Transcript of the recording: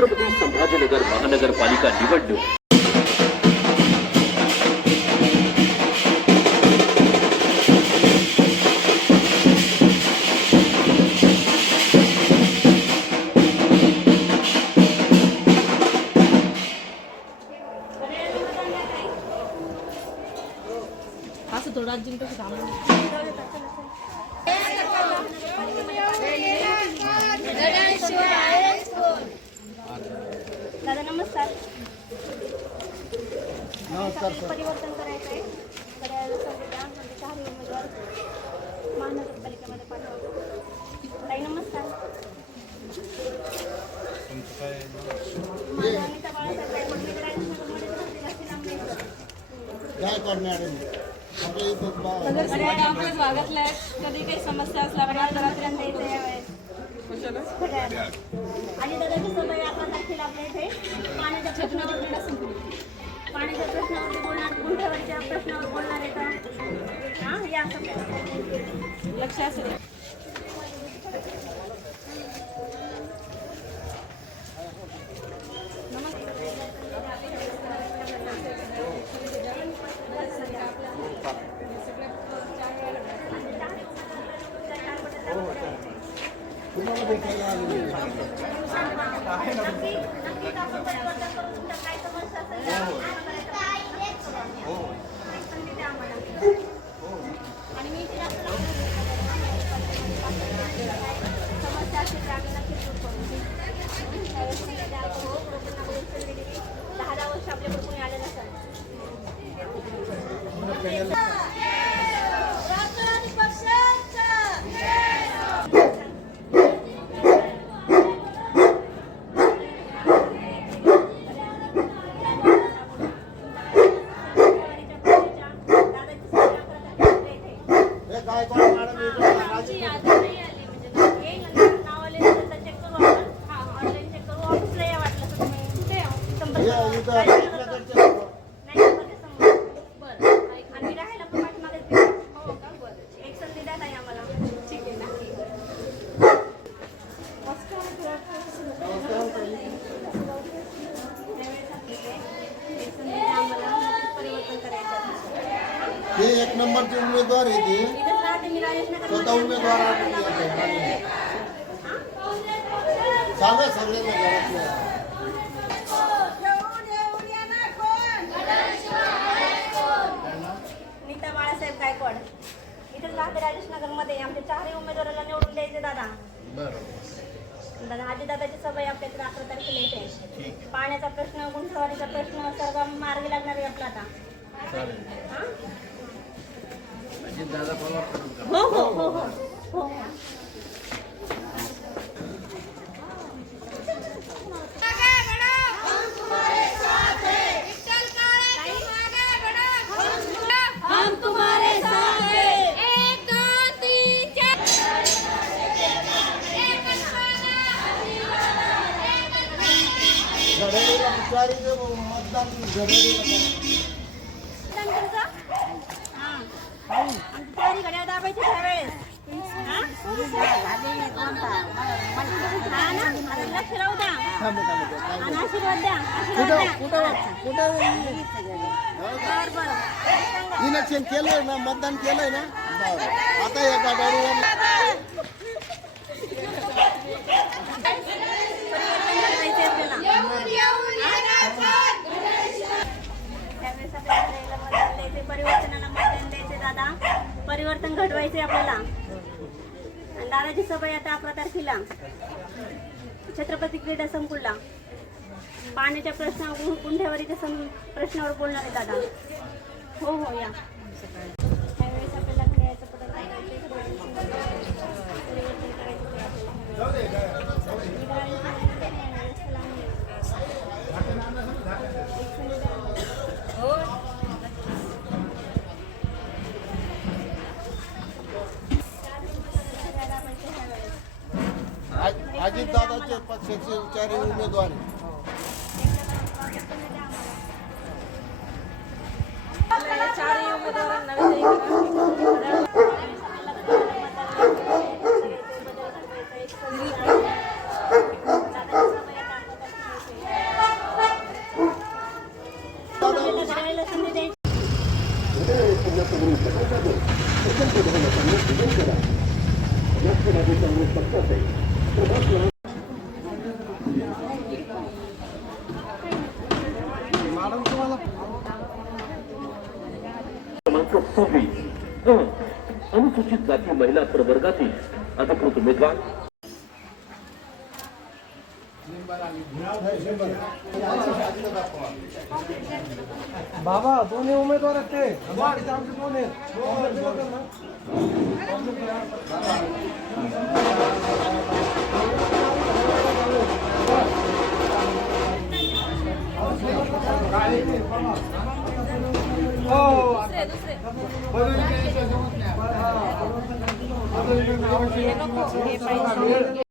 छत्रपती संभाजीनगर महानगरपालिका निवडणूक. परिवर्तन करायचं आहे करायला सांगितलं आमचे उमेदवार महानगरपालिकेमध्ये पाठवा. ताई नमस्कार. माझ्या अनिता बाळासाहेब गायकवाड मी आहे. कधी काही समस्या असल्या पण आज आणि दादाची सवय आपण दाखील आपल्या इथे. पाण्याच्या छतनावर पाण्याच्या प्रश्नावरती बोलणार गुंठ्यावरच्या प्रश्नावर बोलणार आहे का हा या सभेला. लक्ष असेल तुम्हाला आहे. नक्की हो. आणि मी हे एक नंबरचे उमेदवार आहे ते. स्वतः उमेदवार. सांगा सगळ्यांना घरातल्या. पाण्याचा प्रश्न गुंठवारीचा प्रश्न सर्व मार्गी लागणार आहे आपला आता. हा? हो हो हो हो. हो. तयारीचं मतदान तयारी घड्या दाबायची त्यावेळेस लक्ष राहू द्या आणि मतदान केलंय ना? आता एका गाडीवर ते परिवर्तनाला मतदान द्यायचे दादा. परिवर्तन घडवायचे आपल्याला. आणि दादाची सभा आता अकरा तारखेला छत्रपती क्रीडा संकुलला. पाण्याच्या प्रश्नावर कुंठ्यावर इथे सं प्रश्नावर बोलणार आहे दादा. हो हो या. दादाचे पक्षाचे चारही उमेदवार चारही उमेदवारांना करा. अनुसूचित जाती महिला प्रवर्गातील अधिकृत उम्मीदवार बाबा दोनों उम्मीदवार आहेत ते. बाकीचे आमचे दोन आहेत. repartir.